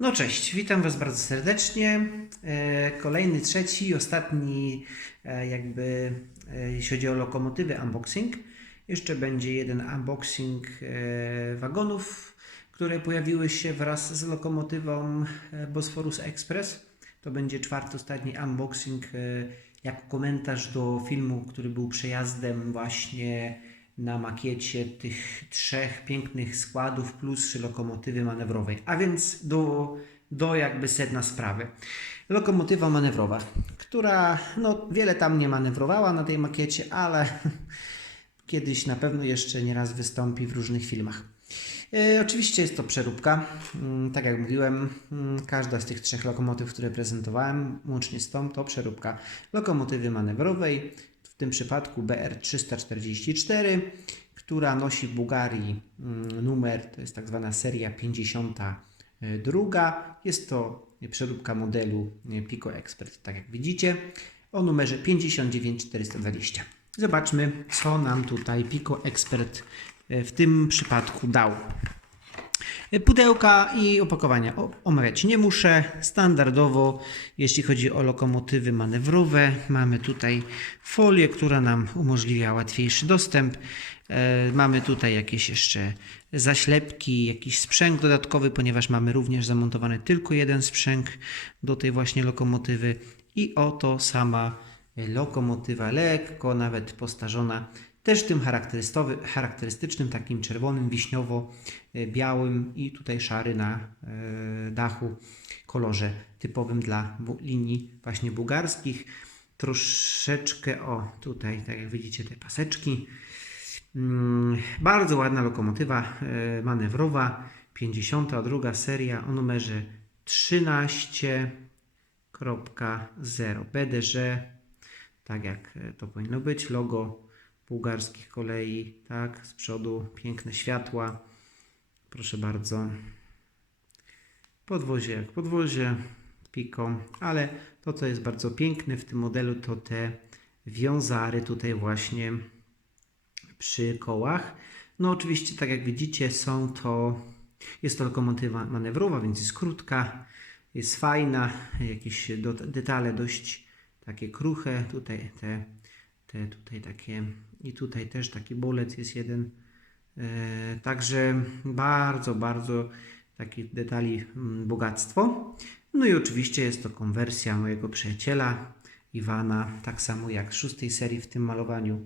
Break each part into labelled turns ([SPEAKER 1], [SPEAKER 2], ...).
[SPEAKER 1] No cześć, witam Was bardzo serdecznie. E, Kolejny, trzeci, ostatni e, jakby e, jeśli chodzi o lokomotywy unboxing. Jeszcze będzie jeden unboxing wagonów, które pojawiły się wraz z lokomotywą Bosphorus Express. To będzie czwarty, ostatni unboxing jako komentarz do filmu, który był przejazdem właśnie na makiecie tych trzech pięknych składów plus lokomotywy manewrowej. A więc do, do jakby sedna sprawy. Lokomotywa manewrowa, która no, wiele tam nie manewrowała na tej makiecie, ale kiedyś na pewno jeszcze nie raz wystąpi w różnych filmach. E, oczywiście jest to przeróbka. Mm, Tak jak mówiłem, mm, każda z tych trzech lokomotyw, które prezentowałem, łącznie z tą, to przeróbka lokomotywy manewrowej, tym przypadku BR344, która nosi w Bułgarii mm, numer, to jest tak zwana seria 52. Jest to przeróbka modelu Pico Expert, tak jak widzicie, o numerze 59420. Zobaczmy, co nam tutaj Pico Expert e, w tym przypadku dał. Pudełka i opakowania omawiać nie muszę. Standardowo, jeśli chodzi o lokomotywy manewrowe, mamy tutaj folię, która nam umożliwia łatwiejszy dostęp. E, Mamy tutaj jakieś jeszcze zaślepki, jakiś sprzęg dodatkowy, ponieważ mamy również zamontowany tylko jeden sprzęg do tej właśnie lokomotywy. I oto sama lokomotywa, lekko nawet postarzona, też tym charakterystycznym, takim czerwonym, wiśniowo-białym i tutaj szary na e, dachu kolorze typowym dla linii właśnie bułgarskich. Troszeczkę, o tutaj, tak jak widzicie, te paseczki. Mm, Bardzo ładna lokomotywa e, manewrowa, 52 seria o numerze 13.0 PDŻ, tak jak e, to powinno być, logo bułgarskich kolei, tak, z przodu piękne światła, proszę bardzo, podwozie jak podwozie, piko, ale to co jest bardzo piękne w tym modelu to te wiązary tutaj właśnie przy kołach. No oczywiście, tak jak widzicie, są to, jest to lokomotywa manewrowa, więc jest krótka, jest fajna, jakieś detale dość takie kruche, tutaj te, te tutaj takie i tutaj też taki bolec jest jeden. E, także bardzo, bardzo takich detali mm, bogactwo. No i oczywiście jest to konwersja mojego przyjaciela Iwana, tak samo jak z szóstej serii w tym malowaniu.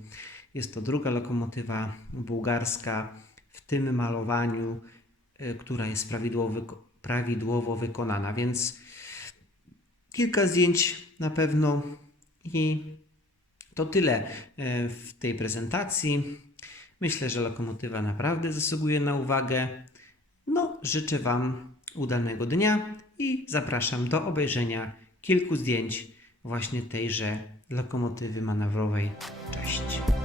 [SPEAKER 1] Jest to druga lokomotywa bułgarska w tym malowaniu, e, która jest prawidłowo, prawidłowo wykonana, więc kilka zdjęć na pewno i to tyle e, w tej prezentacji. Myślę, że lokomotywa naprawdę zasługuje na uwagę. No, życzę Wam udanego dnia i zapraszam do obejrzenia kilku zdjęć właśnie tejże lokomotywy manewrowej. Cześć.